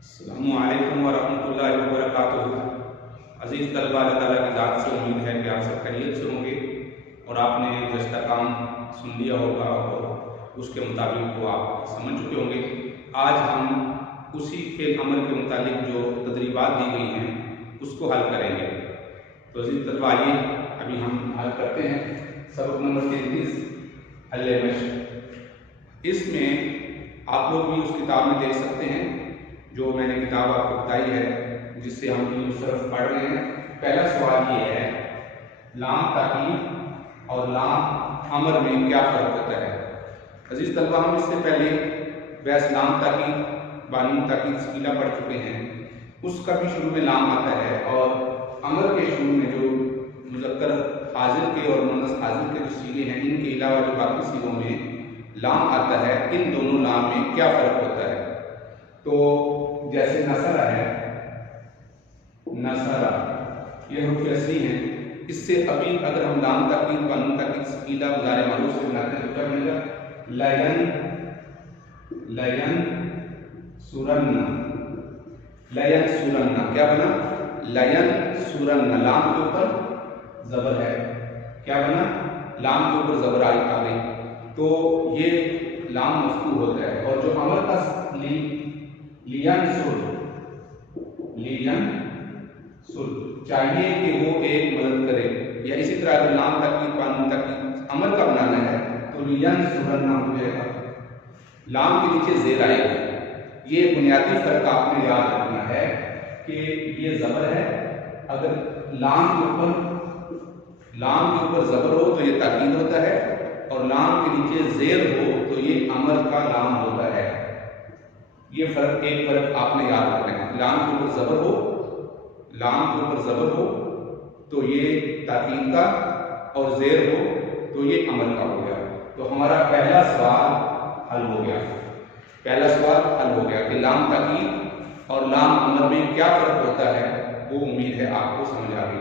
अस्सलामु अलैकुम वरहमतुल्लाहि वबरकातुहू। अज़ीज़ तलबा, अल्लाह ताला की ज़ात से उम्मीद है कि आप सब खैरियत से होंगे और आपने गुज़श्ता काम सुन लिया होगा और उसके मुताबिक वो आप समझ चुके होंगे। आज हम उसी फेल अमल के मुतालिक जो तदरीबात दी गई हैं उसको हल करेंगे। तो अज़ीज़ तलबा, आइए अभी हम हल करते हैं। सबक नंबर 33 हल मश्क। इसमें आप लोग भी उस किताब में देख सकते हैं जो मैंने किताब आपको बताई है, जिससे हम इन सरफ पढ़ रहे हैं। पहला सवाल ये है, लाम ताकीद और लाम अमर में क्या फ़र्क होता है। अजीज़ तलबा, हम इससे पहले वैस लाम ताकीद बानून ताकीद सकीला पढ़ चुके हैं। उसका भी शुरू में लाम आता है और अमर के शुरू में जो मुज़क्कर हाजिर के और मुअन्नस हाजिर के जो सीगे हैं, इनके अलावा जो बाकी सीगों में लाम आता है, इन दोनों लाम में क्या फ़र्क होता है। तो जैसे नसरा है, नसरा ये हुर्फ असली है। इससे अभी अगर हम लाम ताकीद बानून ताकीद सकीला मुज़ारे मारूफ से बनाते हैं तो क्या बनेगा, लयन सुरन्ना। लयन सुरन्ना क्या बना, लयन सुरन्ना। लाम के ऊपर जबर है, क्या बना, लाम के ऊपर जबर आ गई, तो ये लाम मफ्तूह होता है। और जो अमर का लियन सुर चाहिए कि वो एक मदद करे, या इसी तरह अगर लाम ताकीद बानून ताकीद अमर का बनाना है तो लियन सुरन्ना हो जाएगा, लाम के नीचे जेर आएगी। ये बुनियादी फर्क आपने याद रखना है कि ये जबर है, अगर लाम के ऊपर जबर हो तो ये ताकीद होता है, और लाम के नीचे जेर हो तो ये अमर का लाम होता है। ये फर्क, एक फर्क आपने याद रखना है। लाम के ऊपर जबर हो तो ये ताकीद का, और जेर हो तो ये अमर का हो गया। तो हमारा पहला सवाल हल हो गया कि लाम ताकीद और लाम अमर में क्या फर्क होता है। वो उम्मीद है आपको समझ आ गई।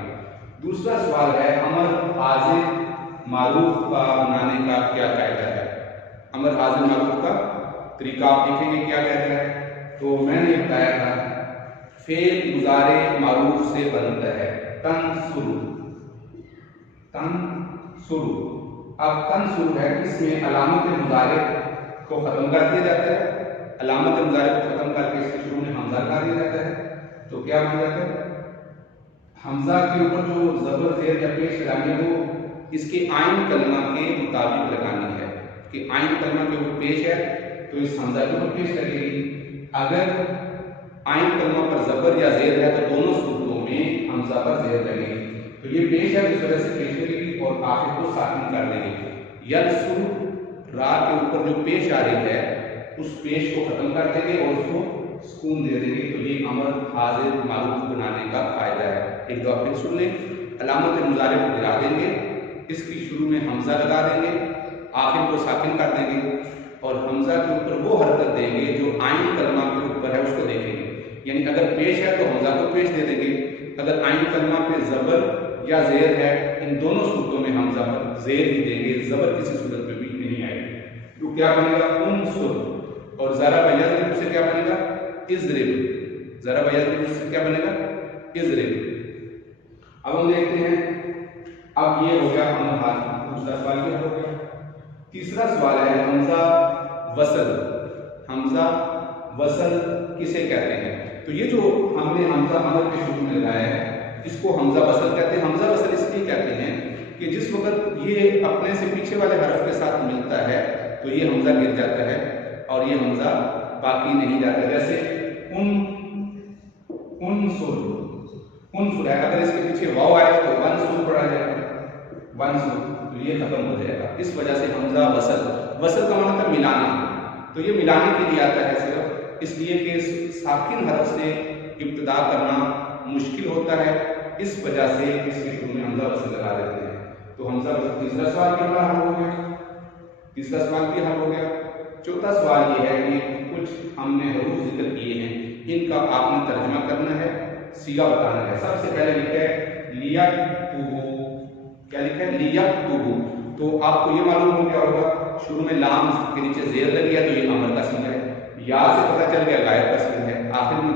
दूसरा सवाल है, अमर हाजिर मारूफ का बनाने का क्या कायदा है। अमर हाजिर मारूफ का तरीका आप देखेंगे क्या कहता है। तो मैंने बताया था, फेल मुज़ारे मारूफ से बनता है तनसुरु। अब तनसुरु है, इसमें अलामत मुज़ारे को ख़त्म कर दिया जाता है। अलामत मुज़ारे को ख़त्म करके इसके शुरू में हमजा लगा दिया जाता है। तो क्या बन जाता है, हमजा के ऊपर जो ज़बर ज़ेर या पेश लगानी है वो इसके आइन कलमा के मुताबिक लगानी है। कि आइन कलमा के ऊपर पेश है तो इस हमजा के ऊपर पेश लगेगी। अगर आइन कलमा पर ज़बर या ज़ेर है तो दोनों सूरतों में हमजा पर ज़ेर लगेगी। तो ये पेश है, इस वजह से पेश लगेगी और आखिर को साकिन कर देंगे। यनसुर रा के ऊपर जो पेश आ रही है उस पेश को ख़त्म कर देंगे और उसको सुकून दे देंगे। तो ये अमर हाजिर मारूफ बनाने का फायदा है। एक दफ़ा फिर सुन लें, अलामत मुज़ारे को गिरा देंगे, इसकी शुरू में हमजा लगा देंगे, आखिर को साकिन कर देंगे और हमजा के ऊपर वो हरकत देंगे जो आइन कलमा के ऊपर है उसको देखेंगे। यानी अगर पेश है तो हमजा को पेश दे देंगे, अगर आइन कलमा पे ज़बर या ज़ेर है, इन दोनों सूरतों में हमजा पर ज़ेर ही देंगे, ज़बर किसी सूरत में भी नहीं आएगी। तो क्या बनेगा, उनसुर। और ज़रा बयज़रिब से क्या बनेगा, इज़रिब। ज़रा बयज़रिब से क्या बनेगा, इज़रिब। अब हम देखते हैं, अब ये हो गया अमर हाजिर। दूसरा सवाल क्या हो गया। तीसरा सवाल है हमजा वसल। हमजा वसल किसे कहते हैं। तो ये जो हमने हमजा अमर के शुरू में लगाया है इसको हमजा वसल कहते हैं। हमजा वसल इसलिए कहते हैं कि जिस वक्त ये अपने से पीछे वाले हरफ के साथ मिलता है तो ये हमजा गिर जाता है और ये हमजा बाकी नहीं जाता। जैसे उनसुर है, अगर इसके पीछे वाव आए तो वनसुर पढ़ा जाएगा, वनसुर, तो ये खत्म हो जाएगा। इस वजह से हमजा वसल का मतलब था मिलाना। तो ये मिलाने के लिए आता है सिर्फ इसलिए कि साकिन हरफ से इब्तिदा करना मुश्किल होता है, इस वजह से इसके शुरू में हमजा वसल लगा देते हैं। तो हमजा वसल। तीसरा सवाल भी हमारा हल हो गया। चौथा सवाल ये है कि कुछ हमने हरूफ जिक्र किए हैं, इनका आपने तर्जुमा करना है, सीगा बताना है। सबसे पहले लिखा है लियक्तुबू। क्या लिखा है, लियक्तुबू। तो आपको ये मालूम हो गया होगा, शुरू में लाम के नीचे जेर लग गया तो ये अमर का सीगा है, या से पता चल गया गायब का सीगा है, आखिर में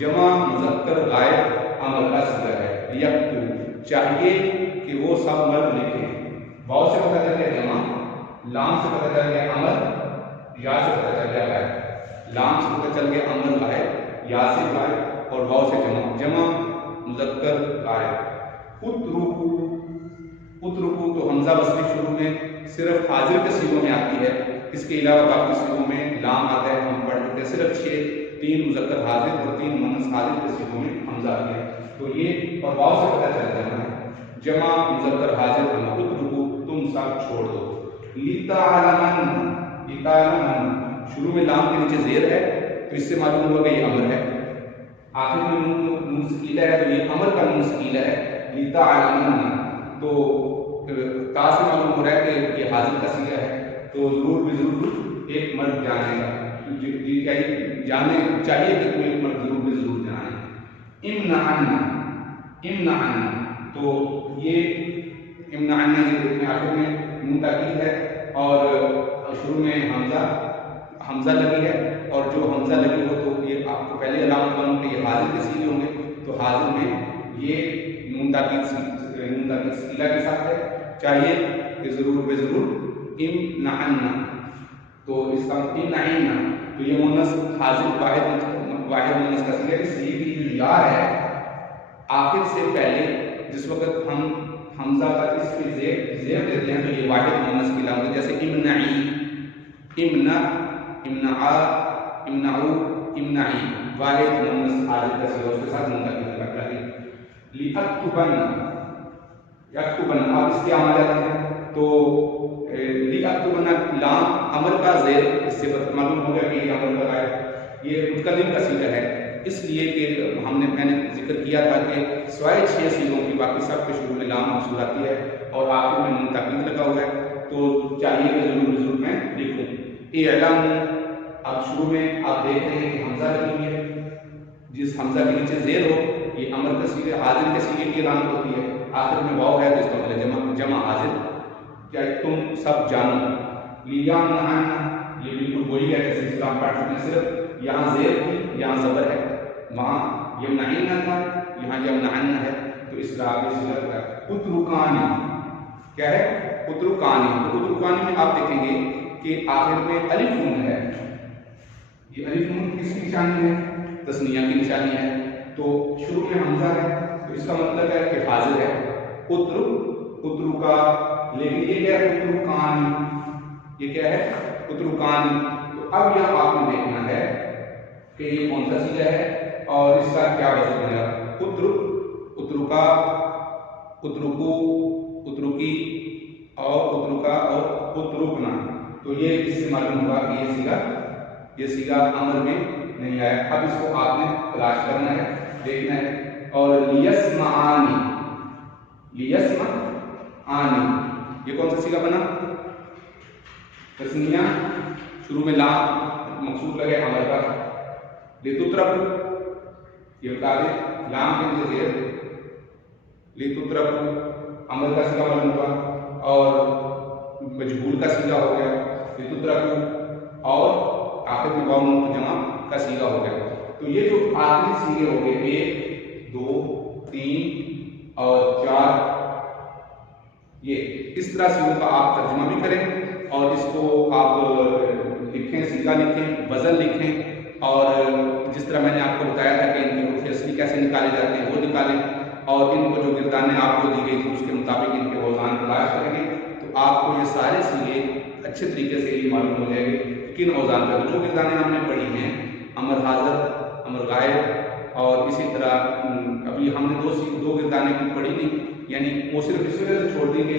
جمع مذکر غائب امر کا صیغہ ہے، یکتب چاہیے کہ وہ سب مرد لکھیں، واو سے پتہ چل گیا جمع، لام سے پتہ چل گیا امر، یا سے پتہ چل گیا غائب، لام سے پتہ چل گیا امر غائب، یا سے غائب اور واو سے جمع مذکر غائب۔ اترکو تو حمزہ وصلی شروع میں صرف حاضر کے صیغوں میں آتی ہے، اس کے علاوہ باقی صیغوں میں لام آتا ہے، ہم پڑھ چکے ہیں، صرف 3 مذکر حاضر اور 3 مؤنث حاضر کے صیغوں میں حمزہ آتی ہے، تو یہ اور واو سے پتہ چل جانا ہے جمع مذکر حاضر ہم اترکو تم سب چھوڑ دو۔ لتعلمن شروع میں لام کے نیچے زیر ہے تو اس سے معلوم ہوا کہ یہ امر ہے، آخر میں نون ثقیلہ ہے تو یہ امر کا نون ثقیلہ ہے، لتعلمن تو تا سے معلوم ہو رہا ہے کہ یہ حاضر کا صیغہ ہے، تو ضرور بضرور ایک مرد جانے گا، جانے چاہیے کہ کوئی ایک مرد ضرور جانے۔ امنعن تو یہ امنعن یہ آخر میں نون تاکید ہے اور شروع میں حمزہ لگی ہے، اور جو حمزہ لگی ہو تو یہ آپ کو پہلے علامت معلوم کہ یہ حاضر کے صیغے ہوں گے، تو حاضر میں یہ نون تاکید صیغہ کے ساتھ ہے، چاہیے کہ ضرور بضرور امنعن، تو اس کا امنعن تو یہ مؤنث حاضر واحد مؤنث کا صیغہ ہے، اس لیے کہ جو یا ہے آخر سے پہلے جس وقت ہم حمزہ کا اس پہ زیر دیتے ہیں تو یہ واحد مؤنث کی علامت ہے، جیسے امنعی، امنعو، امنعی واحد مؤنث حاضر کا صیغہ، اس کے ساتھ نون تاکید لگتا ہے۔ یکتبن اب اس کے عملات ہیں تو لیکتبن لام امر کا زیر، اس سے معلوم ہوگا کہ یہ امر کا غائب، یہ متکلم کا صیغہ ہے، اس لیے کہ میں نے ذکر کیا تھا کہ سوائے 6 صیغوں کی باقی سب کے شروع میں لام مقصور آتی ہے اور آخر میں نون تاکید لگا ہوا ہے، تو چاہیے کہ ضرور میں لکھوں۔ اعلم اب شروع میں آپ دیکھ رہے ہیں کہ حمزہ لگی ہے، جس حمزہ کے نیچے زیر ہو یہ امر کا صیغہ حاضر کے صیغے کی علامت ہوتی ہے، آخر میں واو ہے تو اس کا مطلب جمع حاضر، کیا تم سب جانو۔ لیمنعن یہ بالکل وہی ہے جیسے جس کا ہم پڑھ چکے ہیں، صرف یہاں زیر تھی یہاں زبر ہے، وہاں یمنعن تھا یہاں یمنعن ہے، تو اس کا آگے صیغہ لگا ہے۔ اترکانی کیا ہے؟ اترکانی، تو اترکانی میں آپ دیکھیں گے کہ آخر میں الف نون ہے، یہ الف نون کس کی نشانی ہے؟ تثنیہ کی نشانی ہے، تو شروع میں حمزہ ہے تو اس کا مطلب ہے کہ حاضر ہے، اترکا، لیکن یہ کیا ہے؟ اترکانی، یہ کیا ہے؟ اترکانی، تو اب یہاں آپ نے دیکھنا ہے کہ یہ کون سا صیغہ ہے اور اس کا کیا وزن بنے گا۔ اترکا، اترکو، اترکی اور اترکا اور اترکنا، تو یہ اس سے معلوم ہوا کہ یہ صیغہ امر میں نہیں آیا، اب اس کو آپ نے تلاش کرنا ہے، دیکھنا ہے۔ اور لیسمعانی، یہ کون سا صیغہ بنا؟ تثنیہ، شروع میں لام مقصور لگے امر کا۔ لتترکو یہ بتا دیں لام کے نیچے زیر، لتترکو امر کا صیغہ معلوم ہوا اور مجہول کا صیغہ ہو گیا لتترکو، اور آخر میں واو نون جمع کا صیغہ ہو گیا، تو یہ جو آخری صیغے ہو گئے 1 2 3 اور 4، یہ اس طرح صیغوں کا آپ ترجمہ بھی کریں اور اس کو آپ لکھیں، صیغہ لکھیں، وزن لکھیں، اور جس طرح میں نے آپ کو بتایا تھا کہ ان کے حروف اصلی کیسے نکالے جاتے ہیں وہ نکالیں، اور ان کو جو گردانیں آپ کو دی گئی تھی اس کے مطابق ان کے اوزان تلاش کریں گے، تو آپ کو یہ سارے صیغے اچھے طریقے سے یہ معلوم ہو جائے گی کن اوزان پر جو گردانیں ہم نے پڑھی ہیں، امر حاضر، امر غائب، اور اسی طرح ابھی ہم نے دو گردانیں پڑھی نہیں، یعنی وہ صرف اس وجہ سے چھوڑ دی کہ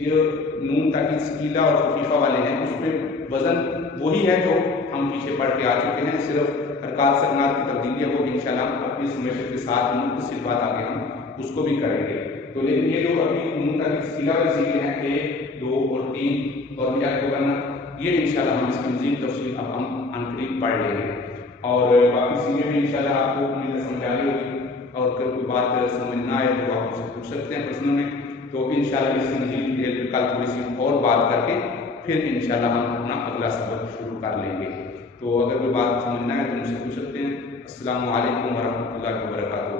جو نون تاکید ثقیلہ اور خفیفہ والے ہیں اس میں وزن وہی ہے جو ہم پیچھے پڑھ کے آ چکے ہیں، صرف حرکات سکنات کی تبدیلی ہے، وہ انشاءاللہ اپنی سمیشن کے ساتھ مختصر بات آگے ہم اس کو بھی کریں گے۔ تو لیکن یہ جو ابھی نون تاکید ثقیلہ والے صیغے ہیں 1 2 اور 3 اور بھی آپ کو کرنا، یہ انشاءاللہ ہم اس کی مزید تفصیل اب ہم عنقریب پڑھ لیں گے، اور باقی صیغے بھی انشاءاللہ آپ کو امید سمجھا لی ہوگی، اور اگر کوئی بات سمجھ نہ آئے تو آپ سے پوچھ سکتے ہیں پرسنل میں، تو انشاءاللہ اس کی مزید کل تھوڑی سی اور بات کر کے پھر انشاءاللہ ہم اپنا اگلا سبق شروع کر لیں گے۔ تو اگر کوئی بات سمجھنا ہے تو مجھ سے پوچھ سکتے ہیں۔ السلام علیکم ورحمۃ اللہ وبرکاتہ.